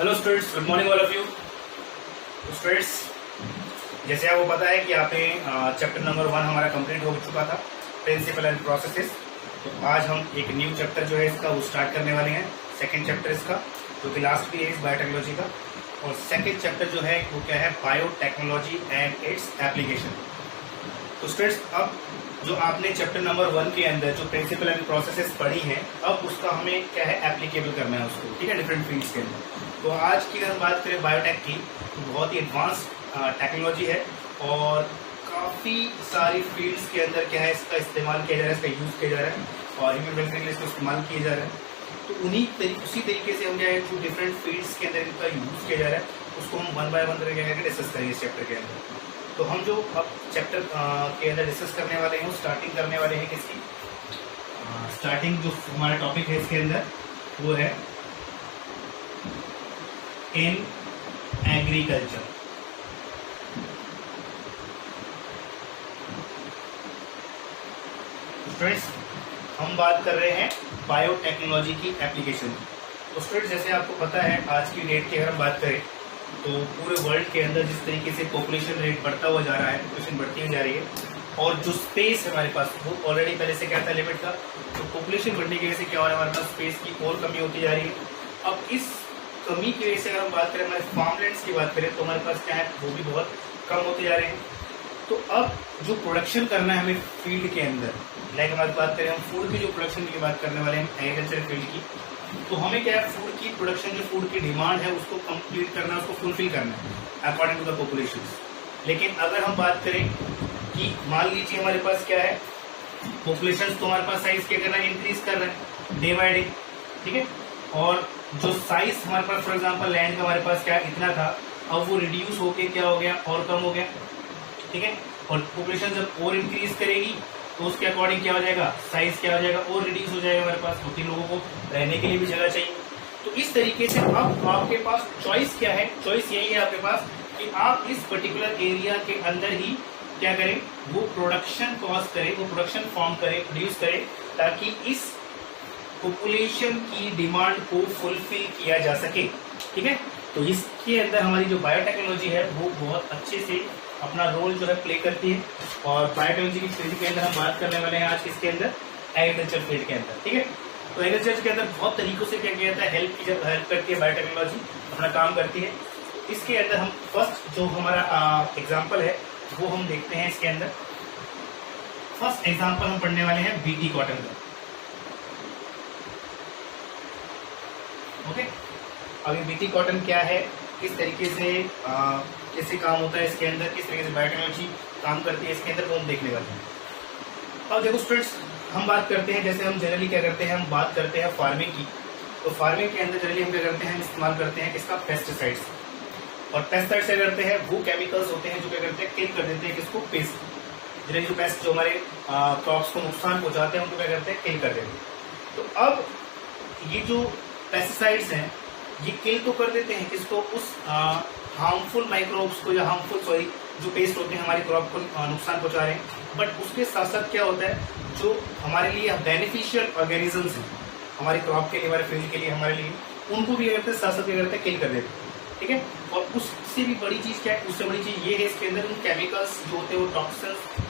Hello students, good morning all of you. Students, जैसे आपको पता है कि आपने चैप्टर नंबर 1 हमारा कंप्लीट हो चुका था, प्रिंसिपल एंड प्रोसेसेस। तो आज हम एक न्यू चैप्टर जो है इसका वो स्टार्ट करने वाले हैं, सेकंड चैप्टर इसका, जो कि लास्ट भी है इस बायोटेक्नोलॉजी का। और सेकंड चैप्टर जो है वो क्या है, बायोटेक्नोलॉजी एंड इट्स एप्लीकेशन। तो स्टूडेंट्स, अब जो आपने चैप्टर नंबर 1 के अंदर जो प्रिंसिपल एंड प्रोसेसेस पढ़ी हैं, अब उसका हमें क्या है एप्लीकेबल करना है उसको, ठीक है, डिफरेंट फील्ड्स के अंदर। तो आज की अगर हम बात करें बायोटेक की, तो बहुत ही एडवांस टेक्नोलॉजी है और काफ़ी सारी फील्ड्स के अंदर क्या है इसका इस्तेमाल किया जा रहा है, इसका यूज़ किया जा रहा है और ह्यूमन वेलफेयर के लिए इसको इस्तेमाल किया जा रहा है। तो उसी तरीके से हम क्या है जो डिफरेंट फील्ड्स के अंदर इनका यूज़ किया जा रहा है उसको हम वन बाय वन करके डिस्कस करेंगे इस चैप्टर के अंदर। तो हम जो अब चैप्टर के अंदर डिस्कस करने वाले हैं, स्टार्टिंग करने वाले हैं किसकी, स्टार्टिंग जो हमारा टॉपिक है इसके अंदर वो है इन एग्रीकल्चर। स्टूडेंट्स, हम बात कर रहे हैं बायोटेक्नोलॉजी की एप्लीकेशन। तो स्टूडेंट्स, जैसे आपको पता है आज की डेट की अगर हम बात करें तो पूरे वर्ल्ड के अंदर जिस तरीके से पॉपुलेशन रेट बढ़ता हुआ जा रहा है, पॉपुलेशन बढ़ती हुई जा रही है और जो स्पेस है हमारे पास वो ऑलरेडी पहले से क्या था, लिमिट था। तो पॉपुलेशन बढ़ने की वजह से क्या हो रहा है, हमारे पास स्पेस की और कमी होती जा रही है। अब इस कमी की वजह से अगर हम बात करें, हमारे फार्मलैंड्स की बात करें तो हमारे पास क्या है वो भी बहुत कम होते जा रहे हैं। तो अब जो प्रोडक्शन करना है हमें फील्ड के अंदर, लाइक हमारी बात करें हम फूड की जो प्रोडक्शन की बात करने वाले हैं एग्रीकल्चर फील्ड की, तो हमें क्या है फूड की प्रोडक्शन, जो फूड की डिमांड है उसको कंप्लीट करना है, उसको फुलफिल करना है अकॉर्डिंग टू द पॉपुलेशन। लेकिन अगर हम बात करें कि मान लीजिए हमारे पास क्या है पॉपुलेशन, तो हमारे पास साइज क्या करना है, इंक्रीज कर रहा है डे बाय डे, ठीक है। और जो साइज हमारे पास फॉर एग्जाम्पल लैंड का हमारे पास क्या इतना था, अब वो रिड्यूस होके क्या हो गया और कम हो गया, ठीक है। और पॉपुलेशन जब और इंक्रीज करेगी तो उसके अकॉर्डिंग क्या हो जाएगा, साइज क्या हो जाएगा और रिड्यूस हो जाएगा हमारे पास, क्योंकि लोगों को रहने के लिए भी जगह चाहिए। तो इस तरीके से अब आपके पास चॉइस क्या है, चॉइस यही है आपके पास कि आप इस पर्टिकुलर एरिया के अंदर ही क्या करें, वो प्रोडक्शन कॉज करें, वो प्रोडक्शन फॉर्म करें, प्रोड्यूस करें, ताकि इस पॉपुलेशन की डिमांड को फुलफिल किया जा सके, ठीक है। तो इसके अंदर हमारी जो बायोटेक्नोलॉजी है वो बहुत अच्छे से अपना रोल जो है प्ले करती है। और बायोटेक्नोलॉजी की फील्ड के अंदर हम बात करने वाले हैं आज किसके अंदर, एग्रीकल्चर फील्ड के अंदर, ठीक है। तो एग्रीकल्चर के अंदर बहुत तरीकों से क्या किया जाता है, हेल्प करती है बायोटेक्नोलॉजी, अपना काम करती है। इसके अंदर हम फर्स्ट जो हमारा एग्जाम्पल है वो हम देखते हैं इसके अंदर। फर्स्ट एग्जाम्पल हम पढ़ने वाले हैं बीटी कॉटन का, ओके। अभी बीटी कॉटन क्या है, किस तरीके से कैसे काम होता है इसके अंदर, किस तरीके से बायोटेक्नोलॉजी काम करती है इसके अंदर, वो हम देखने वाले हैं। अब देखो स्टूडेंट्स, हम बात करते हैं, जैसे हम जनरली क्या करते हैं, हम बात करते हैं फार्मिंग की। तो फार्मिंग के अंदर जनरली हम क्या करते हैं, हम इस्तेमाल करते हैं किसका, पेस्टिसाइड्स। और पेस्टिसाइड्स क्या करते हैं, वो केमिकल्स होते हैं जो क्या करते हैं, किल कर देते हैं किसको, पेस्ट। जनरली जो पेस्ट जो हमारे क्रॉप्स को नुकसान पहुंचाते हैं उनको क्या करते हैं, किल कर देते हैं। तो अब ये जो पेस्टिसाइड्स हैं ये किल तो कर देते हैं किसको, उस हार्मफुल माइक्रोब्स को, या हार्मफुल जो पेस्ट होते हैं हमारी क्रॉप को नुकसान पहुंचा रहे हैं। बट उसके साथ साथ क्या होता है, जो हमारे लिए बेनिफिशियल ऑर्गेनिजम्स हैं हमारी क्रॉप के लिए, हमारे फील्ड के लिए, हमारे लिए, उनको भी करते हैं साथ साथ क्या करते हैं, किल कर देते हैं, ठीक है। और उससे भी बड़ी चीज क्या है, उससे बड़ी चीज ये है इसके अंदर उन केमिकल्स जो होते हैं वो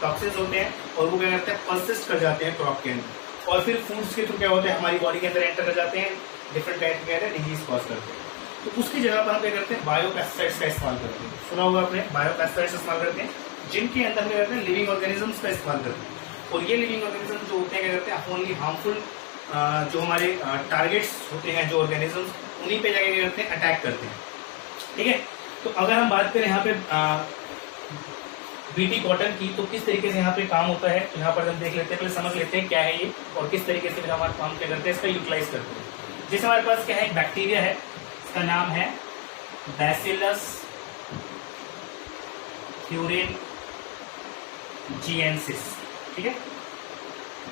टॉक्सिन्स होते हैं और वो क्या करते हैं, परसिस्ट कर जाते हैं क्रॉप के अंदर और फिर फूड्स के थ्रू क्या होते हैं हमारी बॉडी के अंदर एंटर कर जाते हैं, डिफरेंट टाइप के डिजीज कॉज करते हैं। तो उसकी जगह पर हम क्या करते हैं, बायोपेस्टिसाइड्स का इस्तेमाल करते हैं। सुना होगा आपने, बायोपेस्टिसाइड्स इस्तेमाल करते हैं जिनके अंदर हम क्या करते हैं, लिविंग ऑर्गेनिजम्स का इस्तेमाल करते हैं। और ये लिविंग ऑर्गेनिज्म जो होते हैं क्या करते हैं, ओनली हार्मफुल जो हमारे टारगेट्स होते हैं, जो ऑर्गेनिजम्स, उन्हीं पे जाके क्या करते हैं, अटैक करते हैं, ठीक है। तो अगर हम बात करें यहाँ पे बीटी कॉटन की, तो किस तरीके से यहाँ पे काम होता है, तो यहाँ पर हम देख लेते हैं, पहले समझ लेते हैं क्या है ये और किस तरीके से हमारे काम क्या करते हैं, इसका यूटिलाइज करते हैं। जैसे हमारे पास क्या है, एक बैक्टीरिया है, इसका नाम है बैसिलस thuringiensis, ठीक है,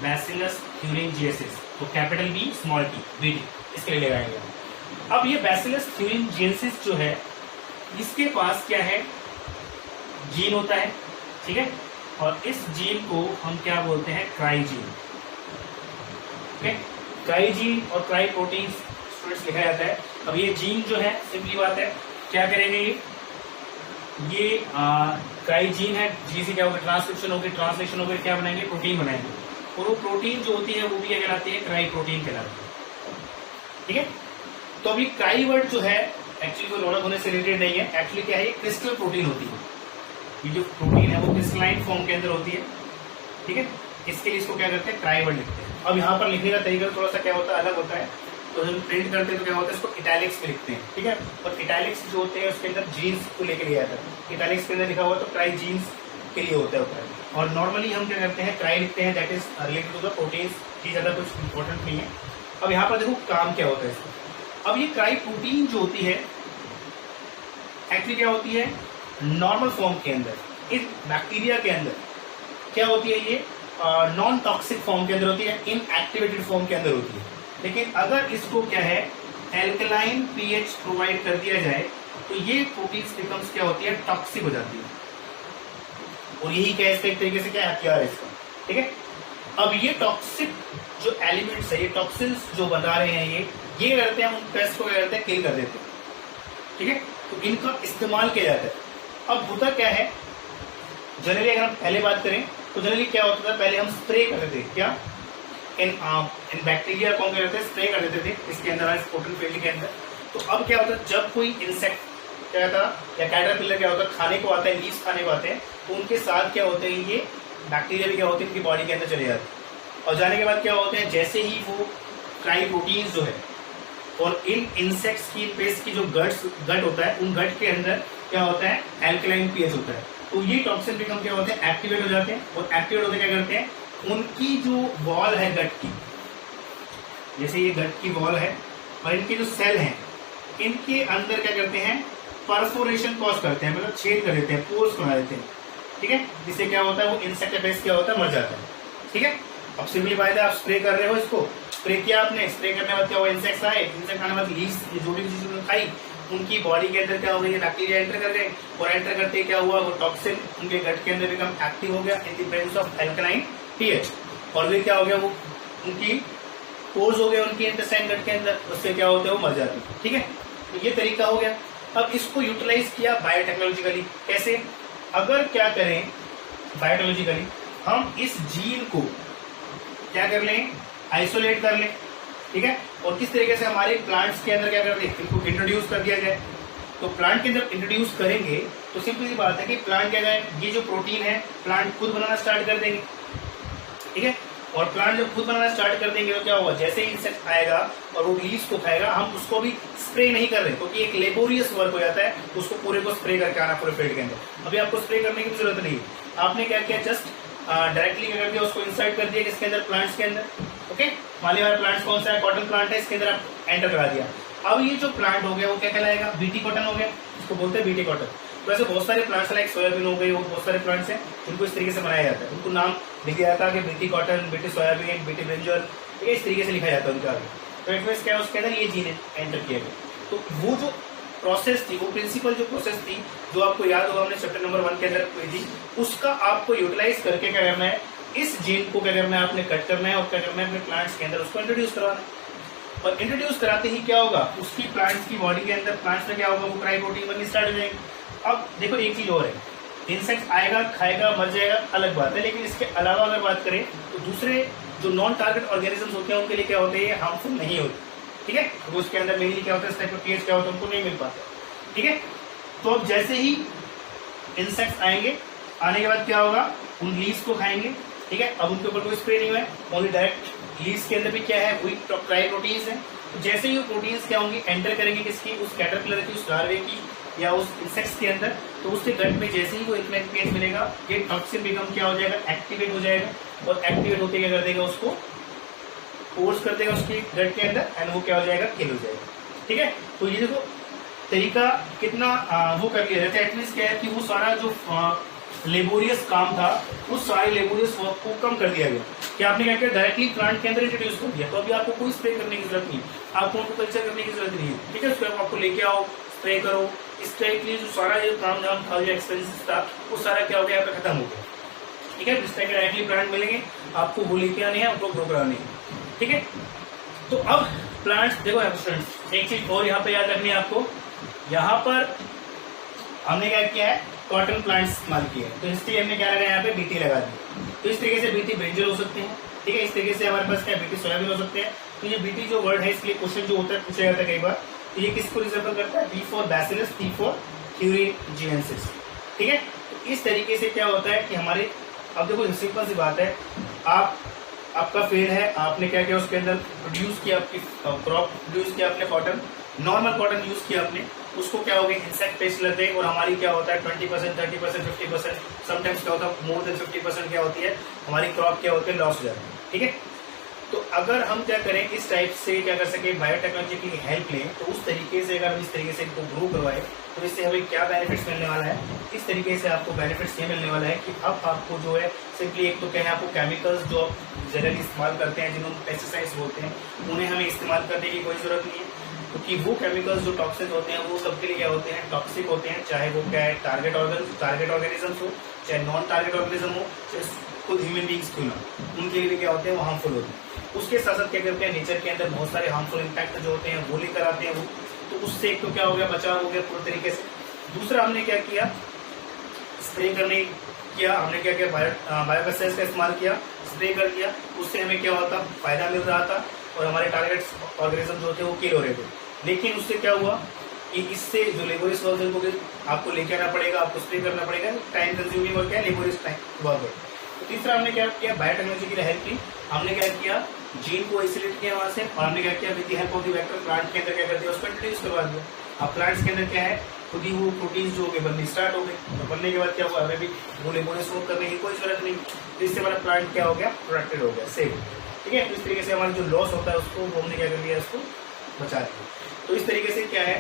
बैसिलस thuringiensis। तो capital B small T, BT इसके लिए लगाएंगे। अब ये बैसिलस thuringiensis जो है इसके पास क्या है, जीन होता है, ठीक है। और इस जीन को हम क्या बोलते हैं, क्राइजीन, ठीक है। क्राइजीन और क्राई प्रोटीन स्टूडेंट्स लिखा जाता है। अब ये जीन जो है सिंपली बात है क्या करेंगे, ये क्राई जीन है, जी से क्या होगा ट्रांसक्रिप्शन होगी, ट्रांसलेशन होगी, क्या बनाएंगे प्रोटीन बनाएंगे, और वो प्रोटीन जो होती है वो भी क्या कहलाती है क्राई प्रोटीन कहलाती है। ठीक है, तो अभी क्राई वर्ड जो है एक्चुअली कोई रौनक होने से रिलेटेड नहीं है, एक्चुअली क्या है ये क्रिस्टल प्रोटीन होती है, ये जो प्रोटीन है वो क्रिस्टलाइन फॉर्म के अंदर होती है। ठीक है, इसके लिए इसको क्या करते हैं क्राई वर्ड लिखते हैं। अब यहाँ पर लिखने का तरीका थोड़ा सा क्या होता है अलग होता है, तो जब प्रिंट करते हैं तो क्या होता है इसको इटैलिक्स में लिखते हैं। ठीक है, और इटैलिक्स जो होते हैं उसके अंदर जीन्स को लेकर लिया जाता है, इटैलिक्स के अंदर लिखा हुआ तो क्राई जीन्स के लिए होता है। और नॉर्मली हम क्या करते हैं क्राई लिखते हैं that is related to the proteins, ये ज्यादा कुछ इंपॉर्टेंट नहीं है। अब यहाँ पर देखो काम क्या होता है इसका। अब ये क्राई प्रोटीन जो होती है एक्चुअली क्या होती है नॉर्मल फॉर्म के अंदर, इस बैक्टीरिया के अंदर क्या होती है ये नॉन टॉक्सिक फॉर्म के अंदर होती है, इनएक्टिवेटेड फॉर्म के अंदर होती है। लेकिन अगर इसको क्या है एल्कलाइन पीएच प्रोवाइड कर दिया जाए तो ये प्रोटीन्स बिकम्स क्या होती है टॉक्सिक हो जाती है, और यही क्या है इसका एक तरीके से क्या हथियार है इसका। ठीक है, अब ये टॉक्सिक जो एलिमेंट्स है, ये टॉक्सिन्स जो बना रहे हैं ये करते हैं उन पेस्ट को क्या करते हैं किल कर देते हैं। ठीक है, तो इनका इस्तेमाल किया जाता है। अब होता क्या है जनरली अगर हम पहले बात करें तो जनरली क्या होता था पहले हम स्प्रे करते थे, क्या इन बैक्टीरिया को हम क्या करते हैं स्प्रे कर देते थे इसके अंदर पोर्टल फील्ड के अंदर। तो अब क्या होता है जब कोई इंसेक्ट क्या होता या कैटरपिलर क्या होता है खाने को आता है, लीव्स खाने को आते हैं, तो उनके साथ क्या होते हैं ये बैक्टीरिया भी क्या होते हैं उनकी बॉडी के अंदर चले जाते हैं। और जाने के बाद क्या होते हैं जैसे ही वो क्राई प्रोटीन जो है और इन इंसेक्ट्स की पेस्ट की जो गट होता है उन गट के अंदर क्या होता है एल्कलाइन पीएच होता है, तो ये टॉक्सिन बिकम क्या होते हैं एक्टिवेट हो जाते हैं, और एक्टिवेट होते क्या करते हैं उनकी जो वॉल है गट की, जैसे ये गट की वॉल है और इनके जो सेल हैं इनके अंदर क्या करते हैं परफोरेशन कॉज करते हैं, मतलब छेद कर देते हैं, पोर्स बना देते हैं। ठीक है, जिससे क्या होता है वो इंसेक्ट बेस क्या होता है मर जाता है। ठीक है, अब सिंपली बात है आप स्प्रे कर रहे हो इसको, स्प्रे किया आपने, स्प्रे करने के बाद क्या हुआ इंसेक्ट्स आए, इंसेक्ट आने के बाद लीव्स जो भी चीज खाई उनकी बॉडी के अंदर क्या हो गई बैक्टीरिया एंटर कर गए, और एंटर करते क्या हुआ वो टॉक्सिन उनके गट के अंदर बिकम एक्टिव हो गया in the presence of alkaline pH, और फिर क्या हो गया वो उनकी पोर्स हो गए उनके इंटेस्टाइन गट के अंदर, उससे क्या होता है वो मर जाती है। ठीक है, तो ये तरीका हो गया। अब इसको यूटिलाइज किया बायोटेक्नोलॉजिकली, कैसे अगर क्या करें बायोटेक्नोलॉजिकली हम इस जीन को क्या कर लें आइसोलेट कर लें। ठीक है, और किस तरीके से हमारे प्लांट्स के अंदर क्या कर दें इनको इंट्रोड्यूस कर दिया जाए। तो प्लांट के अंदर इंट्रोड्यूस करेंगे तो सिंपल सी बात है कि प्लांट क्या करें ये जो प्रोटीन है प्लांट खुद बनाना स्टार्ट कर देंगे। ठीक है, और प्लांट जब खुद बनाना स्टार्ट कर देंगे तो क्या होगा जैसे ही इंसेक्ट आएगा और वो लीव्स को खाएगा हम उसको भी स्प्रे नहीं कर रहे क्योंकि एक लेबोरियस वर्क हो जाता है उसको पूरे को स्प्रे करके आना पूरे फील्ड के अंदर। अभी आपको स्प्रे करने की जरूरत नहीं है, आपने क्या किया जस्ट डायरेक्टली क्या कर दिया उसको इंसर्ट कर दिया किसके अंदर प्लांट्स के अंदर। ओके, मान लीजिए हमारा प्लांट्स कौन सा है कॉटन प्लांट है, इसके अंदर आप एंटर करा दिया। अब ये जो प्लांट हो गया वो क्या कहलाएगा बीटी कॉटन हो गया, इसको बोलते हैं बीटी कॉटन। तो ऐसे बहुत सारे प्लांट्स लाइक सोयाबीन हो गई वो बहुत सारे प्लांट्स हैं जिनको इस तरीके से बनाया जाता है, उनको नाम लिखा जाता है कि BT cotton, BT soybean, BT brinjal, ठीक है इस तरीके से लिखा जाता है उनका आगे। तो इट मींस क्या उसके अंदर ये जीन एंटर किया गया। तो वो जो प्रोसेस थी वो प्रिंसिपल जो प्रोसेस थी जो आपको याद होगा हमने चैप्टर नंबर 1 के अंदर हुई थी, उसका आपको यूटिलाइज करके क्या करना है इस जीन को क्या करना है आपने कट करना है और क्या करना है अपने प्लांट्स के अंदर उसको इंट्रोड्यूस करवाना है। और इंट्रोड्यूस कराते ही क्या होगा उसकी प्लांट्स की बॉडी के अंदर प्लांट्स में क्या होगा वो क्राई प्रोटीन बननी स्टार्ट हो जाएंगे। अब देखो एक चीज और है, इंसेक्ट आएगा खाएगा मर जाएगा अलग बात है, लेकिन इसके अलावा अगर बात करें तो दूसरे जो नॉन टारगेट ऑर्गेनिजम्स होते हैं उनके लिए क्या होते हैं हार्मफुल नहीं होते। ठीक है, तो उसके अंदर मेनली क्या होता है इस टाइप का पीएच क्या होता है उनको नहीं मिल पाता। ठीक है, तो अब जैसे ही इंसेक्ट्स आएंगे आने के बाद क्या होगा उन लीव्स को खाएंगे। ठीक है, अब उनके ऊपर कोई स्प्रे नहीं हुआ है, ओनली डायरेक्ट लीव्स के अंदर भी क्या है वही क्राई प्रोटीन्स है। तो जैसे ही वो प्रोटीन्स क्या होंगी एंटर करेंगे किसकी उस कैटरपिलर की उस लार्वे की या उस इंसेक्ट्स के अंदर, तो उसके गट में जैसे ही वो एल्कलाइन पीएच मिलेगा ये टॉक्सिन बिकम क्या हो जाएगा एक्टिवेट हो जाएगा, और एक्टिवेट होते क्या कर देगा उसको फोर्स कर देगा उसके गट के अंदर एंड वो क्या हो जाएगा किल हो जाएगा। ठीक है, तो ये देखो तरीका कितना वो कर लिया जाता है। एटलीस्ट क्या है कि वो सारा जो लेबोरियस काम था उस सारे लेबोरियस वर्क को कम कर दिया गया कि आपने क्या किया डायरेक्टली प्लांट के अंदर इंट्रोड्यूस कर दिया। तो अभी आपको कोई स्प्रे करने की जरूरत नहीं, आपको उनको कल्चर करने की जरूरत नहीं है। ठीक है, उसको आपको लेके आओ स्प्रे करो, इस टाइप के जो सारा जो काम धाम था जो एक्सपेंसिस था वो सारा क्या हो गया यहाँ पे खत्म हो गया। ठीक है, इस टाइप के डायरेक्टली प्लांट मिलेंगे आपको वो लेके आने हैं आपको ग्रो कराने हैं। ठीक है, तो अब प्लांट्स देखो स्टूडेंट्स एक चीज और यहाँ पे याद रखनी है आपको, यहाँ पर हमने क्या किया है, कॉटन प्लांट्स इस्तेमाल किए हैं, तो इसलिए हमने क्या लगाया यहाँ पे बीटी लगा दी। तो इस तरीके से बीटी ब्रिंजल हो सकते हैं, ठीक है। इस तरीके से हमारे पास क्या बीटी सोयाबीन हो सकते हैं। तो ये बीटी जो वर्ड है इसके लिए क्वेश्चन जो होता है पूछा जाता है कई बार, तो ये किसको रिजर्व करता है, B for Bacillus, T for thuringiensis, ठीक है। तो इस तरीके से क्या होता है कि हमारे, अब देखो सिंपल सी बात है, आपका फील्ड है, आपने क्या किया उसके अंदर प्रोड्यूस किया, आपकी क्रॉप प्रोड्यूस किया आपने, कॉटन, नॉर्मल कॉटन यूज किया आपने, उसको क्या हो गया, इंसेक्ट पेस्ट लगते हैं और हमारी क्या होता है 20%, 30%, 50%, समटाइम्स क्या होता है मोर देन 50% क्या होती है हमारी क्रॉप क्या होती है लॉस हो जाती है, ठीक है। तो अगर हम क्या करें, इस टाइप से क्या कर सके, बायोटेक्नोलॉजी की हेल्प लें, तो उस तरीके से अगर हम इस तरीके से इनको ग्रो करवाए तो इससे हमें क्या बेनिफिट्स मिलने वाला है, इस तरीके से आपको बेनिफिट्स ये मिलने वाला है कि अब आपको जो है सिंपली एक तो क्या है, आपको केमिकल्स जो जनरली इस्तेमाल करते हैं जिन्होंने पेस्टिसाइड्स बोलते हैं, उन्हें हमें इस्तेमाल करने की कोई जरूरत नहीं है, क्योंकि वो केमिकल्स जो टॉक्सिक होते हैं वो सबके लिए क्या होते हैं, टॉक्सिक होते हैं, चाहे वो क्या है टारगेट ऑर्गेनिजम्स हो, चाहे नॉन टारगेट ऑर्गेनिज्म हो, चाहे खुद ह्यूमन बींग्स क्यों ना, उनके लिए भी क्या होते हैं वो हार्मफुल होते हैं। उसके साथ साथ क्या करते हैं, नेचर के अंदर बहुत सारे हार्मफुल इम्पैक्ट जो होते हैं वो लेकर आते हैं वो, तो उससे एक तो क्या हो गया, बचाव हो गया पूरे तरीके से। दूसरा हमने क्या किया, स्प्रे करने किया, हमने क्या किया, बायोपेस्टिसाइड्स का इस्तेमाल किया, स्प्रे कर दिया, उससे हमें क्या होता, फायदा मिल रहा था और हमारे टारगेट ऑर्गेनिज्म जो थे वो किल हो रहे थे। लेकिन उससे क्या हुआ कि इससे जो लेबोरियस वर्क को आपको लेके आना पड़ेगा, आपको स्प्रे करना पड़ेगा, टाइम कंज्यूमिंग और क्या लेबोरियस टाइम वर्क है। तो तीसरा हमने क्या किया, बायोटेक्नोलॉजी के लिए हेल्प की, हमने क्या किया, जीन को आइसोलेट किया वहां से, और हमने क्या किया, with the help of the vector plant के अंदर क्या कर दिया, उसको इंट्रोड्यूस करवा दिया। अब प्लांट्स के अंदर क्या है, खुद ही वो प्रोटीन जो होंगे बननी स्टार्ट हो गए, तो बनने के बाद क्या हुआ, हमें भी वो लेबोरियस वर्क करने की कोई जरूरत नहीं, तो इससे हमारा प्लांट क्या हो गया, प्रोटेक्टेड हो गया, सेफ, ठीक है। तो इस तरीके से हमारा जो लॉस होता है उसको हमने क्या कर लिया, उसको बचा दिया। तो इस तरीके से क्या है,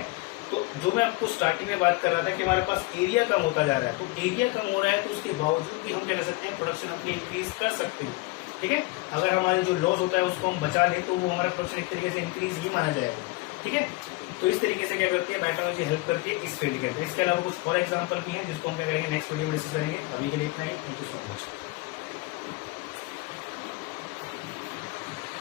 तो जो मैं आपको स्टार्टिंग में बात कर रहा था कि हमारे पास एरिया कम होता जा रहा है, तो एरिया कम हो रहा है तो उसके बावजूद भी हम क्या कर सकते हैं, प्रोडक्शन अपनी इंक्रीज कर सकते हैं, ठीक है। अगर हमारे जो लॉस होता है उसको हम बचा लें तो वो हमारा प्रोडक्शन एक तरीके से इंक्रीज ही माना जाएगा, ठीक है। तो इस तरीके से क्या करती है बायोटेक्नोलॉजी, हेल्प करती है इस फील्ड के अंदर। इसके अलावा कुछ और एग्जाम्पल भी हैं जिसको हम क्या करेंगे नेक्स्ट वीडियो में डिस्कस करेंगे। अभी के लिए इतना ही, थैंक यू सो मच।